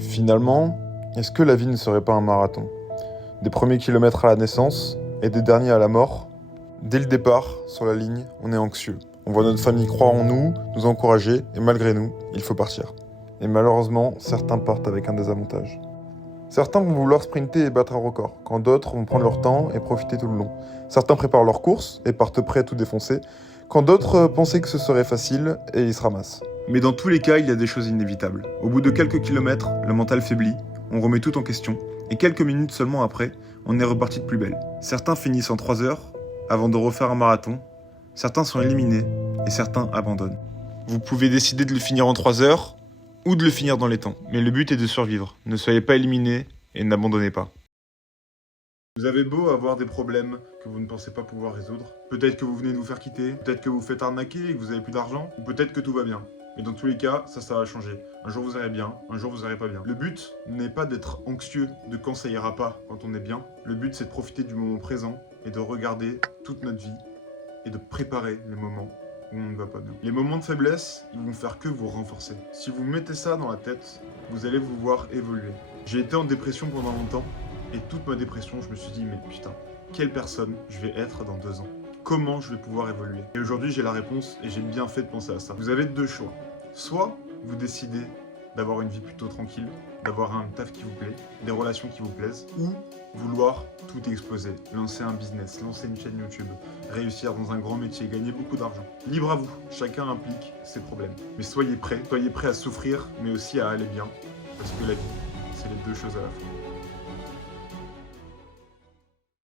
Finalement, est-ce que la vie ne serait pas un marathon? Des premiers kilomètres à la naissance et des derniers à la mort. Dès le départ, sur la ligne, on est anxieux. On voit notre famille croire en nous, nous encourager, et malgré nous, il faut partir. Et malheureusement, certains partent avec un désavantage. Certains vont vouloir sprinter et battre un record, quand d'autres vont prendre leur temps et profiter tout le long. Certains préparent leur course et partent prêts à tout défoncer, quand d'autres pensaient que ce serait facile et ils se ramassent. Mais dans tous les cas, il y a des choses inévitables. Au bout de quelques kilomètres, le mental faiblit, on remet tout en question, et quelques minutes seulement après, on est reparti de plus belle. Certains finissent en 3 heures, avant de refaire un marathon, certains sont éliminés, et certains abandonnent. Vous pouvez décider de le finir en 3 heures, ou de le finir dans les temps. Mais le but est de survivre. Ne soyez pas éliminés, et n'abandonnez pas. Vous avez beau avoir des problèmes que vous ne pensez pas pouvoir résoudre. Peut-être que vous venez de vous faire quitter, peut-être que vous faites arnaquer et que vous avez plus d'argent, ou peut-être que tout va bien. Mais dans tous les cas, ça va changer. Un jour vous irez bien, un jour vous irez pas bien. Le but n'est pas d'être anxieux de quand ça ira pas, quand on est bien. Le but c'est de profiter du moment présent et de regarder toute notre vie et de préparer les moments où on ne va pas bien. Les moments de faiblesse, ils vont faire que vous renforcer. Si vous mettez ça dans la tête, vous allez vous voir évoluer. J'ai été en dépression pendant longtemps. Et toute ma dépression, je me suis dit, mais putain, quelle personne je vais être dans 2 ans? Comment je vais pouvoir évoluer? Et aujourd'hui, j'ai la réponse et j'ai bien fait de penser à ça. Vous avez 2 choix. Soit vous décidez d'avoir une vie plutôt tranquille, d'avoir un taf qui vous plaît, des relations qui vous plaisent, ou vouloir tout exploser, lancer un business, lancer une chaîne YouTube, réussir dans un grand métier, gagner beaucoup d'argent. Libre à vous, chacun implique ses problèmes. Mais soyez prêts à souffrir, mais aussi à aller bien, parce que la vie, c'est les 2 choses à la fois.